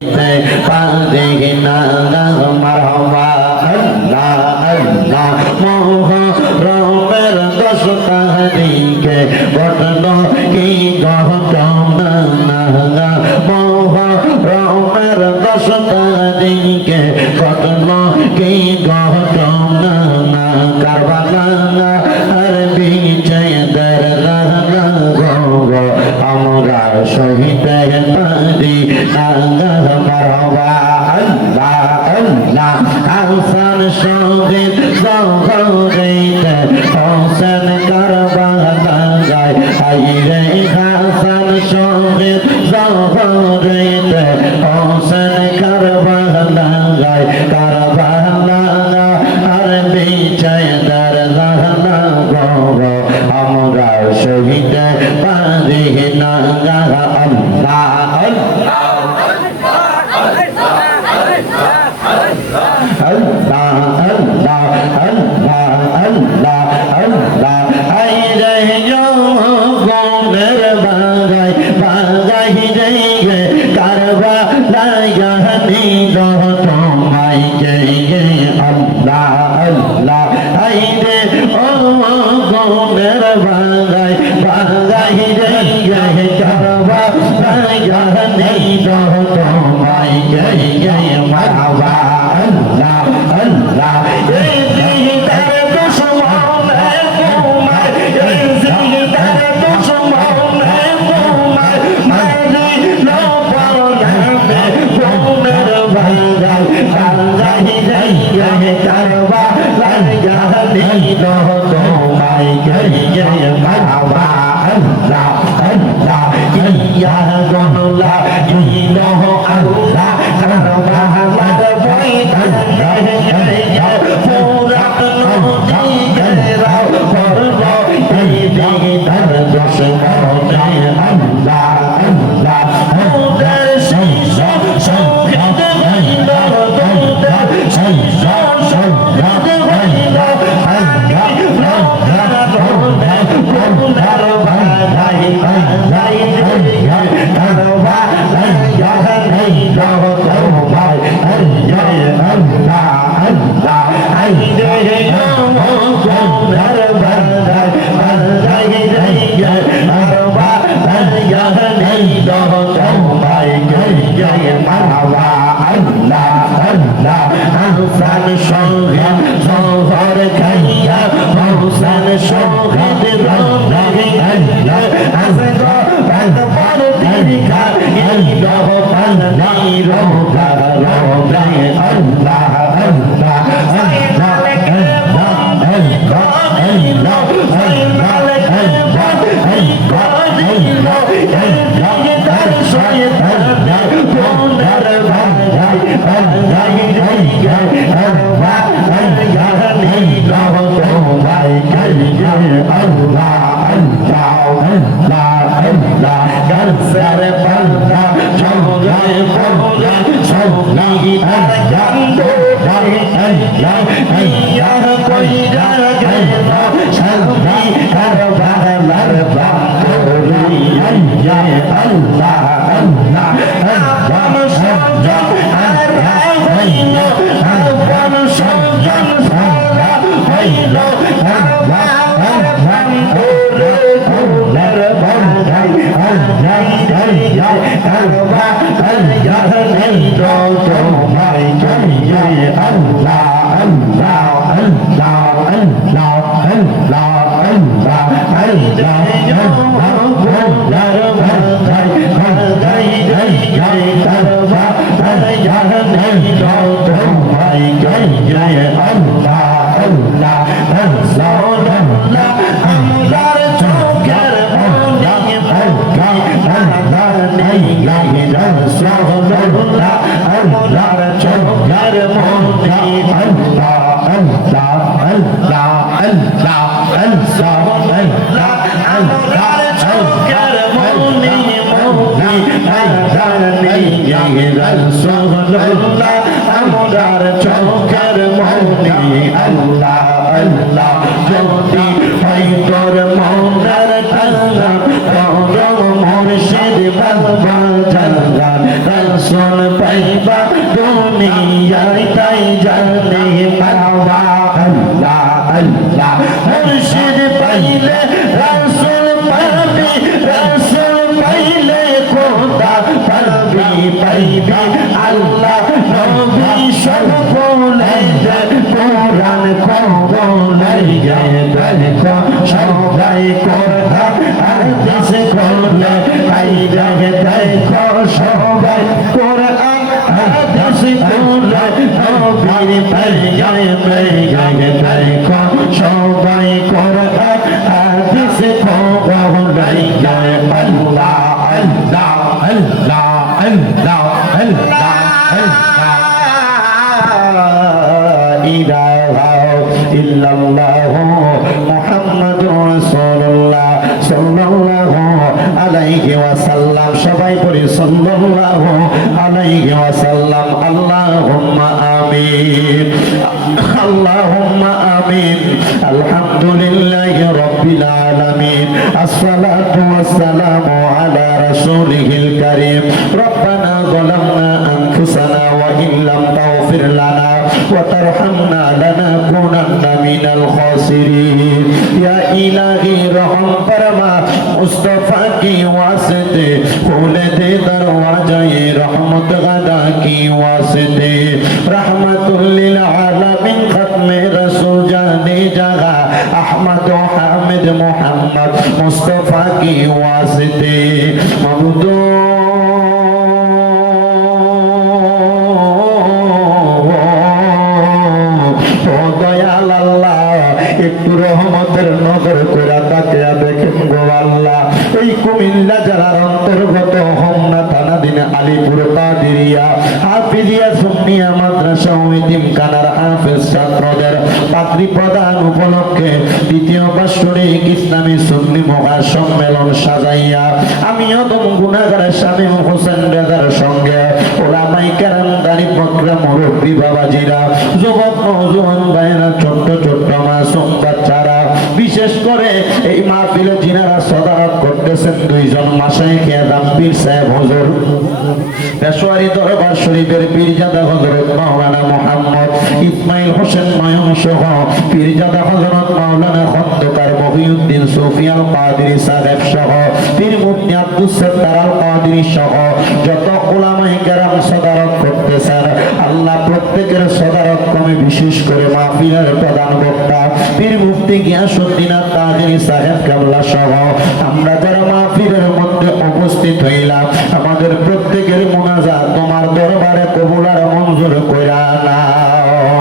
পারে না মারহাবা আল্লাহ আল্লাহ মুহররমের 10 তারিখে ঘটল কি ঘটনা মুহররমের 10 তারিখে ঘটল কি ঘটনা কারবালা আর বিজয়দের আমরা শহীদ পারি মারহাবা আল্লাহ আল্লাহ হাসান শহীদ জহরাইতে হোসেন কারবালা যায় আইরে হাসান শহীদ জহরাইতে হোসেন কারবালা যায় কারবালা আর বিজয় দর জাহানা গো আমরা শহীদ পারি না আল্লাহ আল্লাহ Allah, Allah, Allah, Allah, Allah, ay re yo gomer bagay, bagay re Karbala yahni do tomai ge Allah, Allah, ay re o gomer bagay, bagay re Karbala yahni do tomai ge marhaba Allah Allah zihdar dushman hai umar zihdar dushman hai umar mari lo parnabe gomer bagay bagay re Karbala yahni do tomai ge marhaba Allah Allah ya Allah ya Allah Karbala রাসূল পাইবা দুনিয়ায় তাই জানে পাওয়া আল্লাহ আল্লাহ মুর্শিদ পাইলে রাসূল পাবি রাসূল পাইলে খোদা পাবি পাইবি আল্লাহ নবী সব বলে কোরআন বলে দেখো সবাই কোরআন হাদিস বলে আই জাগে দেখো সবাই কোরআন হাদিস বলে নবীর পরিচয় মেয়ে দেখো সবাই কোরআন হাদিস বলে আল্লাহ আল্লাহ আল্লাহ আল্লাহ আল্লাহ ইলাহা ইল্লাল্লাহ মুহাম্মাদুর রাসূলুল্লাহ সাল্লাল্লাহু আলাইহি ওয়াসাল্লাম সবাই পড়ি সাল্লাল্লাহু আলাইহি ওয়াসাল্লাম আল্লাহুম্মা আমিন আল্লাহুম্মা আমিন আলহামদুলিল্লাহি রাব্বিল আলামিন আসসালাতু ওয়াসসালামু আলা রাসূলিহিল কারীম রব্বানা যালামনা আনফুসানা ওয়া ইল্লাম তাগফির লানা ওয়া তারহামনা লানাকুনান্না মিনাল খাসিরিন ইয়া ইলাহি রহম ফরমা মুস্তাফা की वास्ते खोले दे दरवाज़े रहमत गदा की वास्ते रहमतुल लिल आलमीन खत्मे रसूल जाने जगह अहमद हामिद मोहम्मद मुस्तफा की वास्ते ममदू একটু রহমতের নজর করে তাকিয়া দেখেন গো আল্লাহ এই কুমিল্লা জেলার অন্তর্গত হোমনা থানাধীন আলীপুর কাদিরিয়া হাফিজিয়া সুন্নিয়া মাদ্রাসা ও এতিমখানার হাফেজ ছাত্রদের পাগড়ি প্রদান উপলক্ষে দ্বিতীয় বাৎসরিক ইসলামী সুন্নি মহাসম্মেলন সাজাইয়া আমিও দম গুনাহগার শামীম হোসেন রেজার সঙ্গে ওলামায়ে কেরাম দাড়ি বকরা মুরব্বী বাবাজিরা যুবক নওজোয়ান ভাইরা ছোট্ট ছোট্ট মাসুম বাচ্চারা বিশেষ করে এই মাহফিলে যিনারা সদারত করতেছেন দুইজন মাশায়েখ আযম পীর সাহেব হুজুর পেশোয়ারি দরবার শরীফের পীরজাদা হযরত মাওলানা মুহাম্মদ ইসমাইল হোসেন নয়ন সহ পীরজাদা হযরত মাওলানা খন্দকার মহিউদ্দিন সুফিয়াল কাদেরী সাহেব সহ পীর মুফতি আব্দুস সত্তার আল কাদেরী সহ যত উলামায়ে কেরাম সদারত করতেছেন আল্লাহ প্রত্যেকের সদারত কমে বিশেষ করে মাহফিলের প্রধান বক্তা পীর মুফতি গিয়াসউদ্দিন কাদেরী সাহেব কেবলা সহ আমরা যারা মাহফিলের মধ্যে উপস্থিত হইলাম আমাদের প্রত্যেকের মুনাজাত তোমার দরবারে কবুল আর মঞ্জুর কইরা নাও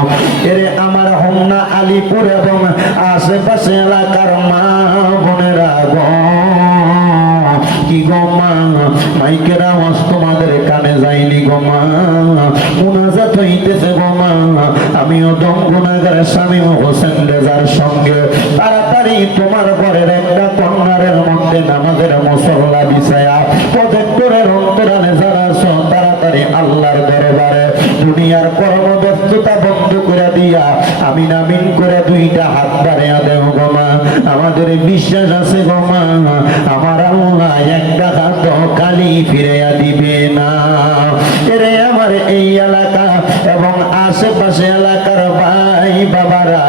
এরে আমার হোমনা আলীপুর এবং আশেপাশে এলাকার মা বোনেরা গো কি গো মা মাইকের আওয়াজ তোমাদের কানে যায়নি গো মা মুনাজাত হইতেছে গো মা আমিও দম গুনাহগার শামীম হোসেন রেজার সঙ্গে তাড়াতাড়ি তোমার ঘরের একটা কর্নারের মধ্যে নামাজের মুসল্লা বিছায়া প্রজেক্টরের অন্তরালে যারা আছো তাড়াতাড়ি আল্লাহর দরবারে দুনিয়ার কর্মব্যস্ততা বন্ধ করে দিয়া আমিন আমিন করে দুইটা হাত বাড়াইয়া দেও গো মা আমাদের বিশ্বাস আছে গো মা আমার আল্লাহ একটা হাত খালি ফিরাইয়া দিবে না এরে আমার এই এলাকা এবং আশেপাশে এলাকার ভাই বাবারা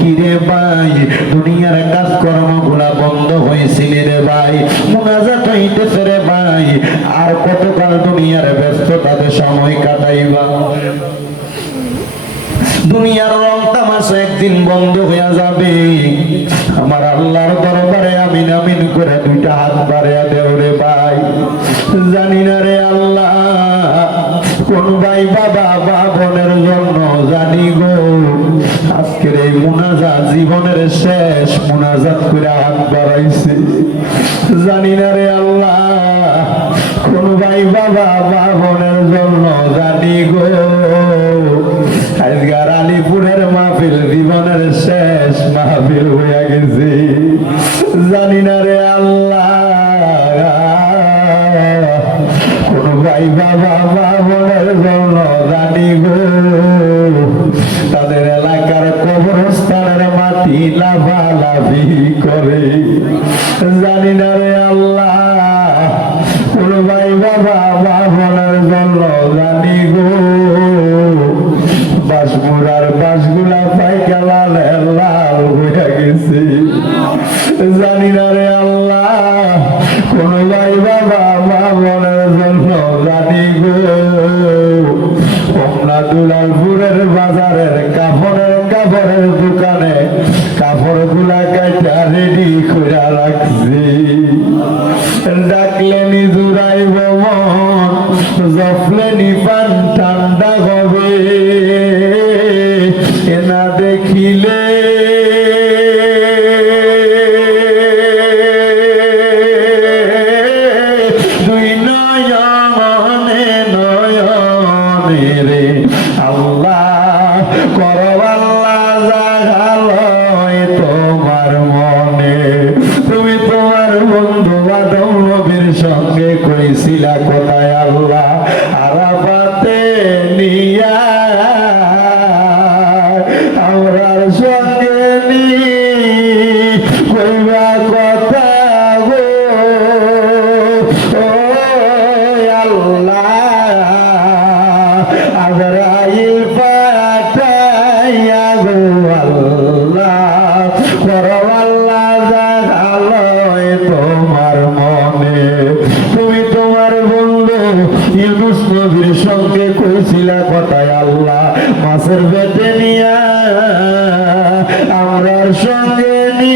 কিরে ভাই দুনিয়ার কাজকর্মগুলা বন্ধ হয়েছিল রে ভাই মুনাজাত হইতেছে রে ভাই আর কতকাল দুনিয়ার ব্যস্ততাতে সময় কাটাইবা দুনিয়ার রং তামাশা একদিন বন্ধ হয়ে যাবে আমার আল্লাহর দরবারে আমিন আমিন করে দুইটা হাত বাড়াইয়া দেও রে ভাই জানি না রে আল্লাহ কোন ভাই বাবা বা বোনের জন্য জানি গো আজকের এই মুনাজাত জীবনের শেষ মুনাজাত করে হাত বাড়াইছে জানি না রে আল্লাহ কোন ভাই বাবা বা বোনের জন্য জানি গো আজকার আলীপুরের মাহফিল জীবনের শেষ মাহফিল হয়ে গেছে জানি না রে আল্লাহ কোন ভাই বাবা বা বোনের জন্য জানি গো তাদের এলাকার কবরস্থানের মাটি লাফালাফি করে জানি না রে আল্লাহ কোন ভাই বাবা কাফনের জন্য জানি গো বাসমুরার বাসগুলা পাইকা লাল লাল হইয়া গেছে। জানি না রে আল্লাহ, কোন ভাই বাবা মনের জন্য জানি গো কমলা দুলালপুরের বাজারের কাপড়ের দোকানে কাপড় গুলা কাইটা রেডি করে রাখছি। ডাকলেনি জুড়াইব মন, জফলেনি পান ঠান্ডা হবে, না দেখিলে দুই নয়নে নয়নে রে আল্লাহ করব আল্লাহ জাগালয় তোমার মনে। তুমি তোমার বন্ধু আদম নবীর সঙ্গে কইছিলা কোথায় আল্লাহ আরাফাতে নিয়া আমরার সঙ্গে নি কইবা কথা গো ও আল্লাহ আজরাইল পাঠাইয়া গো আল্লাহ করব আল্লাহ জাগালয় তোমার মনে। তুমি তোমার বন্ধু ইউনুস নবীর সঙ্গে কইছিলা কথায় আল্লাহ মাছের পেটে নিয়া আমরার সঙ্গে নি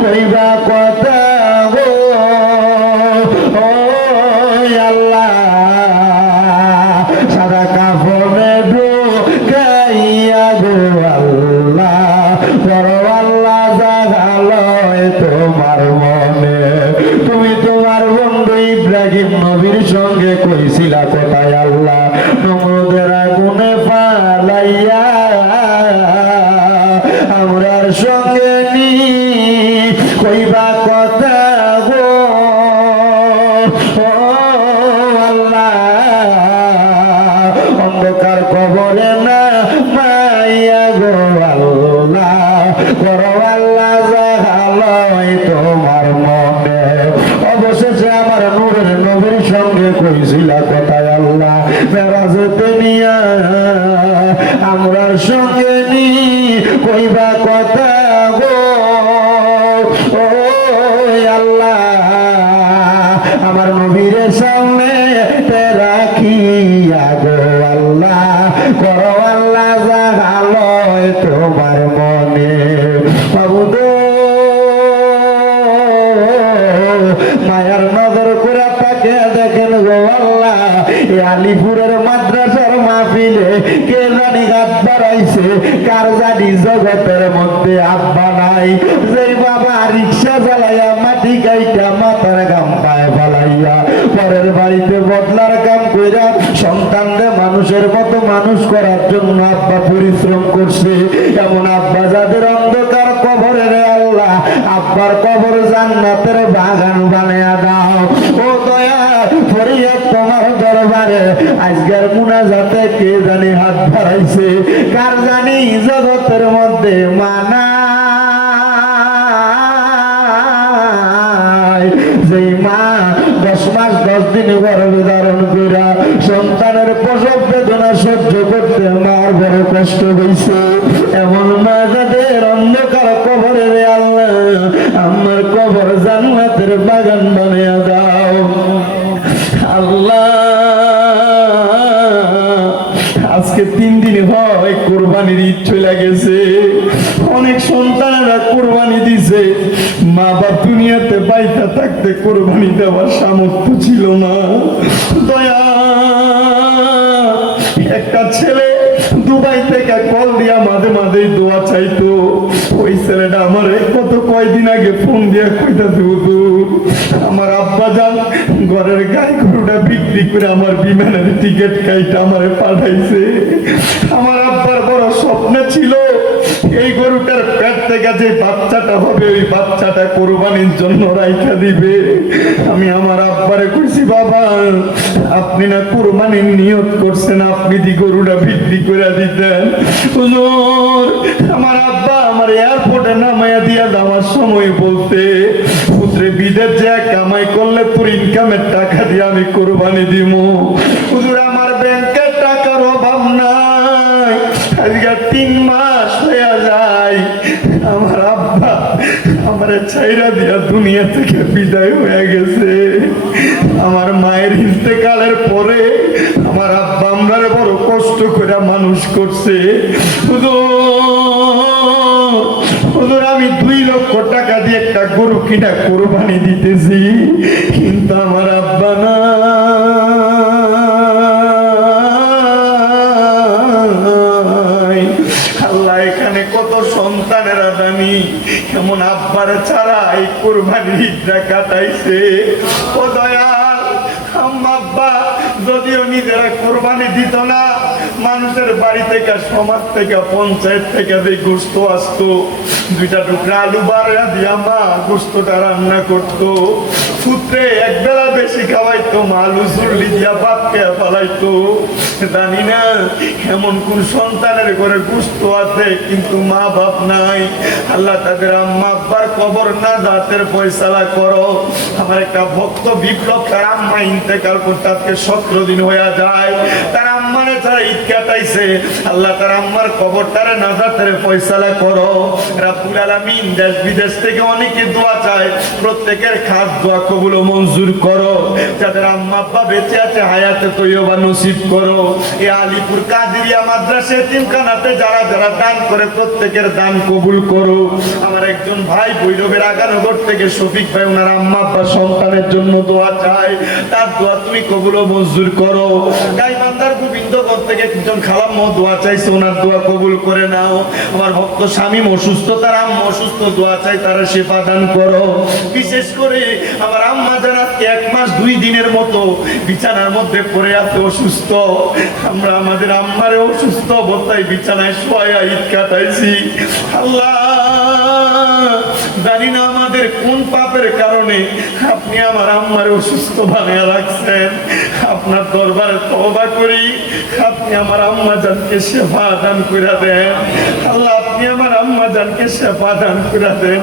কইবা কথা গো ও আল্লাহ সাদা কাফনে ঢুকাইয়া গো আল্লাহ করব আল্লাহ জাগালয় তোমার মনে। তুমি তোমার বন্ধু ইব্রাহিম নবীর সঙ্গে কইছিলা কোথায় আল্লাহ নমরুদের আগুনে পালাইয়া আমরার সঙ্গে নি কইবা কথা গো ও আল্লাহ অন্ধকার কবরে না মাইয়া গো আল্লাহ করব আল্লাহ জাগালয় তোমার মনে। অবশেষে আমার নূরের নবীর সঙ্গে কইছিলা কথায় আল্লাহ মেরাজতে নিয়া আমরার সঙ্গে নি কইবা কথা গো ও আল্লাহ আমার নবীর সামনে রাখিয়া গো আল্লাহ করব আল্লাহ জাগালয় তোমার মনে। বাবুদো মায়ার নজর করে তাকে দেখেন গো আল্লাহ আলিপুরের মাদ্রাসার মাহফিলে কে জানি হাত বাড়াইছে, কার জানি জগতের মধ্যে আব্বা নাই। যেই বাবা রিক্সা চালাইয়া মাটি গাইটা মাথার গাম পায়ে ফালাইয়া পরের বাড়িতে বদলার কাম কইরা সন্তানদের মানুষের মতো মানুষ করার জন্য আব্বা পরিশ্রম করছে, এমন আব্বা যাদের অন্ধকার কবরে রে আল্লাহ আব্বার কবর জান্নাতের বাগান বানায়া দাও। ও দয়া ফরিয়াদ তোমার দরবারে আজকের মুনাজাতে কে জানি হাত বাড়াইছে, কার জানি জগতের মধ্যে মানা যেই মা 10 মাস 10 দিন গর্ভে ধারণ কইরা সন্তানের প্রসব বেদনা সহ্য করতে মার বড় কষ্ট হইছে, এমন মা যাদের অন্ধকার কবরে রে আল্লাহ আমার কবর জান্নাতের বাগান বানিয়ে দাও আল্লাহ। আজকে 3 দিন হয় কোরবানির ঈদ চলে গেছে, অনেক সন্তানেরা কোরবানি দিছে, মা বাপ দুনিয়াতে বাইতা থাকতে কোরবানি দেওয়ার সামর্থ্য ছিল না। দয়া একটা ছেলে দুবাই থেকে কল দিয়া মাঝে মাঝে দোয়া চাইতো, ওই ছেলেটা আমার কত কয়দিন আগে ফোন দিয়া কইতাছে হুজুর আমার আব্বা জান ঘরের গাই গরুটা বিক্রি করে আমার বিমানের টিকিট কাইটা আমারে পাঠাইছে। আমার আব্বার বড় স্বপ্ন ছিল এই গরুটার পেট থেকে যে বাচ্চাটা হবে ওই বাচ্চাটা কোরবানির জন্য রাইখা দিবে। আমি আমার আব্বারে কইছি বাবা আপনি না কোরবানির নিয়ত করছেন, আপনি দি গরুটা বিক্রি করে দিতেন। হুজুর আমার আব্বা আমার এয়ারপোর্টে নামাইয়া দিয়া দেওয়ার সময় বলতে পুত্রে বিদেশ যে কামাই করলে তোর ইনকামের টাকা দিয়ে আমি কোরবানি দিব। হুজুর আমার ব্যাংকের টাকার অভাব নাই, আজকে 3 মাস হয়ে যায় আমার আব্বা আমার ছাইরা দিয়া দুনিয়া থেকে বিদায় হয়ে গেছে। আমার মায়ের ইন্তেকালের পরে আমার আব্বা আমরা বড় কষ্ট করে মানুষ করছে। হুজুর আমি 2 লক্ষ টাকা দিয়ে একটা গরু কিনা কোরবানি দিতেছি, কিন্তু আমার আব্বা না। আল্লাহ এখানে কত সন্তানেরা জানি এমন আব্বার ছাড়া এই কোরবানির ঈদটা কাটাইছে। ও দয়াল, আম্মা আব্বা যদিও নিজেরা কোরবানি দিত না, মানুষের বাড়ি থেকে, সমাজ থেকে, পঞ্চায়েত থেকে যে গোস্ত আসতো, 2টা টুকরা আলু বাড়া দিয়া মা গোস্তটা রান্না করতো। সূত্রে একবেলা বেশি খাওয়াইতো, মা আলু চুল্লি দিয়া ভাত খেয়ে ফেলাইতো। জানি না এমন কোন সন্তানের ঘরে গোস্ত আছে কিন্তু মা বাপ নাই। আল্লাহ তাদের আম্মা আব্বার কবর না জাতের ফয়সালা করো। আমার একটা ভক্ত বিপ্লব, তার আম্মা ইন্তেকাল করতে আজকে 17 দিন হয়ে যায়। তার আম্মারে যারা ঈদ কাটাইছে, আল্লাহ তার আম্মার কবরটারে নাজাতের ফয়সালা করো। রাব্বুল আলামিন দেশ বিদেশ থেকে অনেকে দোয়া চায়, প্রত্যেকের খাস দোয়া কবুল ও মঞ্জুর করো। যাদের আম্মা আব্বা বেঁচে আছে হায়াতে তৈয়বা নসিব করো। এই আলিপুর কাদেরিয়া মাদ্রাসা এতিমখানাতে যারা যারা দান করে প্রত্যেকের দান কবুল করো। আমার একজন ভাই ভৈরবের আগানগর থেকে শফিক ভাই, ওনার আম্মা আব্বা সন্তানের জন্য দোয়া চায়, তার দোয়া তুমি কবুল ও মঞ্জুর করো। গাইবান্ধার গোবিন্দগঞ্জ থেকে একজন খালাম্মা দোয়া চাইছে, ওনার দোয়া কবুল করে নাও। আমার ভক্ত স্বামী অসুস্থ, তার আম্মা অসুস্থ, দোয়া চাই তারা সেবা দান করো। বিশেষ করে আমার আম্মা যারা 1 মাস 2 দিনের মতো বিছানার মধ্যে পড়ে আছে অসুস্থ, আমরা আমাদের আম্মারে অসুস্থ অবস্থায় বিছানায় শোয়া ঈদ কাটাইছি। আল্লাহ জানি না আমাদের কোন পাপের কারণে আপনি আমার আম্মারে অসুস্থ বানিয়ে রাখছেন। আপনার দরবারে তওবা করি, আপনি আমার আম্মা জানকে সেবা দান করে দেন। আল্লাহ আপনি আমার আম্মা জানকে সেবা দান করে দেন।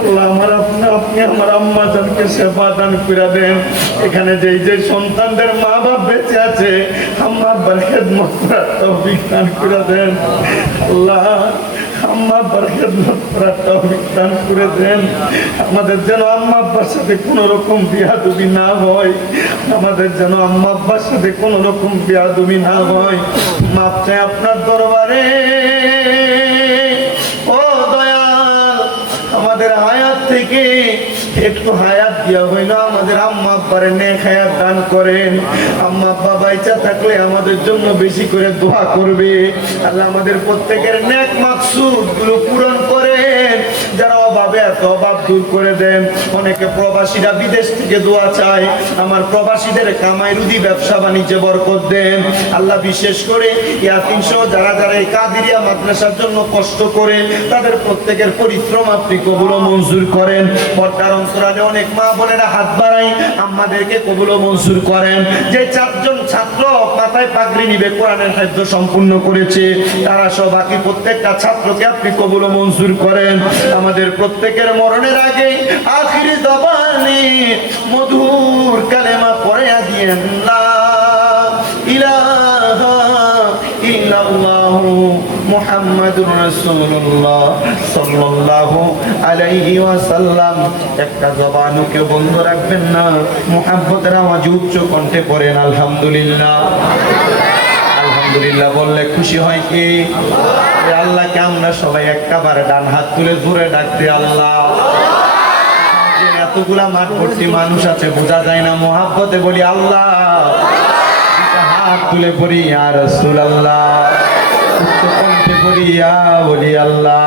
আল্লাহ আপনি আমার আম্মা জানকে সেবা দান করে দেন। এখানে যে সন্তানদের মা বাপ বেঁচে আছে, আম্মা আব্বার খেদমত করার তৌফিক দান করে দেন। আল্লাহ আম্মা আব্বার খেদমত করার তৌফিক দান করে দেন। আমাদের যেন আম্মা আব্বার সাথে কোনো রকম বিয়াদবি না হয়, আমাদের যেন আম্মা আব্বার সাথে কোনো রকম বিয়াদবি না হয়। মাপ চাই আপনার দরবারে। ও দয়াল, আমাদের হায়াত থেকে একটু হায়াত দিয়া হইলো আমাদের আম্মা আব্বারে নেক হায়াত দান করেন। আম্মা আব্বা বাইচা থাকলে আমাদের জন্য বেশি করে দোয়া করবে। আল্লাহ আমাদের প্রত্যেকের নেক মাকসুদ গুলো পূরণ করেন। যারা অভাবে আছে অভাব দূর করে দেন। অনেকে প্রবাসীরা বিদেশ থেকে দোয়া চায়, আমার প্রবাসীদের কামাই রুজি ব্যবসা বাণিজ্যে বরকত দেন। আল্লাহ বিশেষ করে ইয়াতিম সহ যারা যারা এই কাদেরিয়া মাদ্রাসার জন্য কষ্ট করে, তাদের প্রত্যেকের পরিশ্রম আপনি কবুল ও মঞ্জুর করেন। পর্দার অন্তরালে অনেক মা বোনেরা হাত বাড়াই, আমাদেরকে কবুল ও মঞ্জুর করেন। যে 4 জন ছাত্র মাথায় পাগড়ি নিবে কোরআনের হাফেজ সম্পূর্ণ করেছে, তারা সব বাকি প্রত্যেকটা ছাত্রকে আপনি কবুল ও মঞ্জুর করেন। আমাদের প্রত্যেকের মরণের আগে আখিরি জবানে মধুর কালেমা পড়ে দিয়েন, লা ইলাহা ইল্লাল্লাহু মুহাম্মাদুর রাসূলুল্লাহ সাল্লাল্লাহু আলাইহি ওয়াসাল্লাম। একটা জবানও কেউ বন্ধ রাখবেন না, মুহাব্বতের আওয়াজ উচ্চ কণ্ঠে পড়েন আলহামদুলিল্লাহ। আলহামদুলিল্লাহ বললে খুশি হয় কি? আল্লাহকে আমরা সবাই একবারে ডান হাত তুলে জোরে ডাকতে আল্লাহ। এতগুলা মাঠ ভর্তি মানুষ আছে, বোঝা যায় না, মুহাব্বতে বলি আল্লাহ। হাত তুলে পড়ি ইয়া রাসূলুল্লাহ, উচ্চ কণ্ঠে পড়ি ইয়া বলি আল্লাহ।